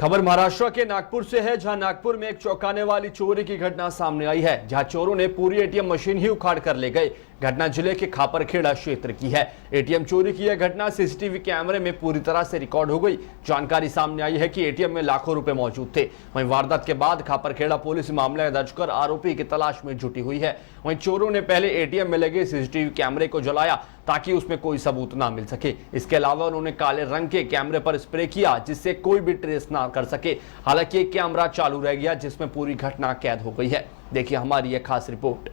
खबर महाराष्ट्र के नागपुर से है, जहां नागपुर में एक चौंकाने वाली चोरी की घटना सामने आई है, जहां चोरों ने पूरी एटीएम मशीन ही उखाड़ कर ले गए। घटना जिले के खापरखेड़ा क्षेत्र की है। एटीएम चोरी की यह घटना सीसीटीवी कैमरे में पूरी तरह से रिकॉर्ड हो गई। जानकारी सामने आई है कि एटीएम में लाखों रुपए मौजूद थे। वहीं वारदात के बाद खापरखेड़ा पुलिस मामला दर्ज कर आरोपी की तलाश में जुटी हुई है। वहीं चोरों ने पहले एटीएम में लगे सीसीटीवी कैमरे को जलाया ताकि उसमें कोई सबूत ना मिल सके। इसके अलावा उन्होंने काले रंग के कैमरे पर स्प्रे किया जिससे कोई भी ट्रेस ना कर सके। हालांकि एक कैमरा चालू रह गया जिसमें पूरी घटना कैद हो गई है। देखिए हमारी यह खास रिपोर्ट।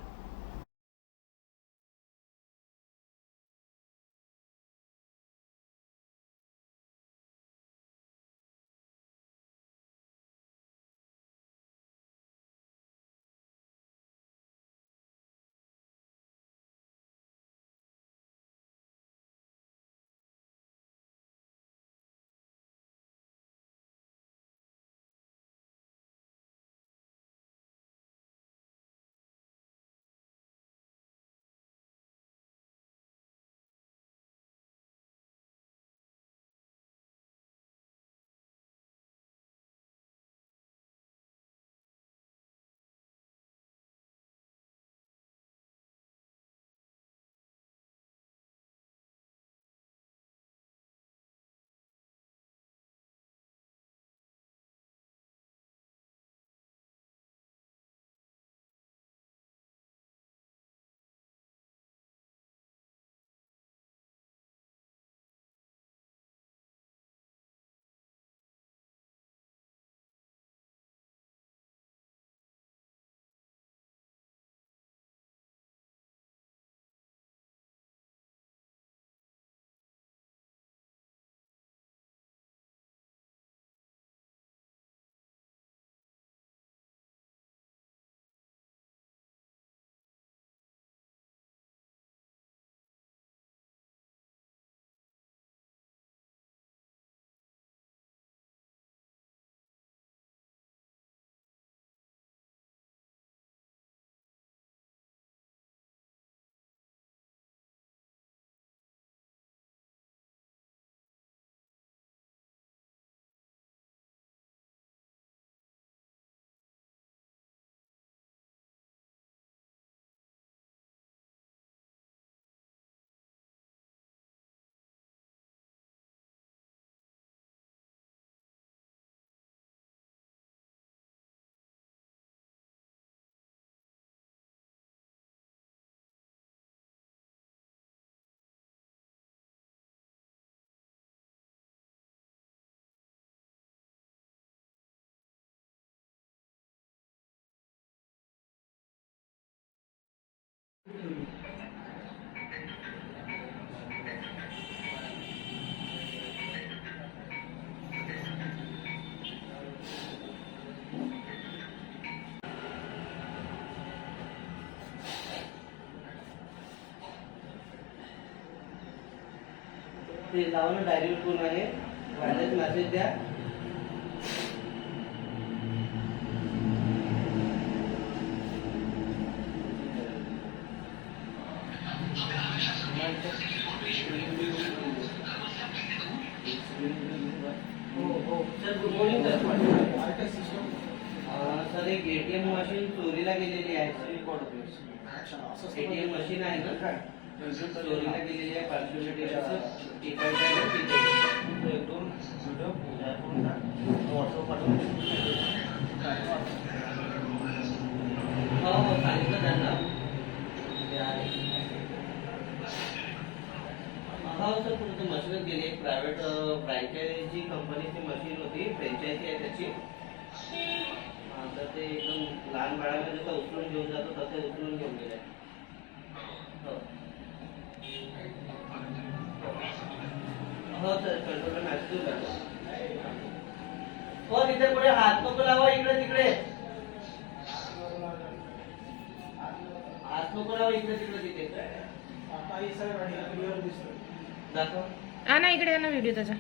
ते लावून डायरी कोण आहे वाढल्यास मेसेज द्या. सर गुड मॉर्निंग सर एक एटीएम मशीन चोरीला गेलेली आहे सर. एटीएम मशीन आहे ना चोरीला गेलेली आहे. पार्श्वसाठी सांगितलं त्यांना. हा सर तुमचं मशीनच गेली. एक प्रायव्हेट फ्रँचायझी कंपनीची मशीन होती. फ्रँचायझी आहे त्याची. तर ते एकदम लहान बाळाला जसं उचलून घेऊन जातो तसं उचलून घेऊन गेले. हो सर कंट्रोलर मॅसेज करतो. हो तिथे पुढे हात नको लावा. इकडे तिकडे हात नको लावा. इकडे तिकडे तिथे दाखव. हा ना इकडे ना व्हिडिओ त्याचा.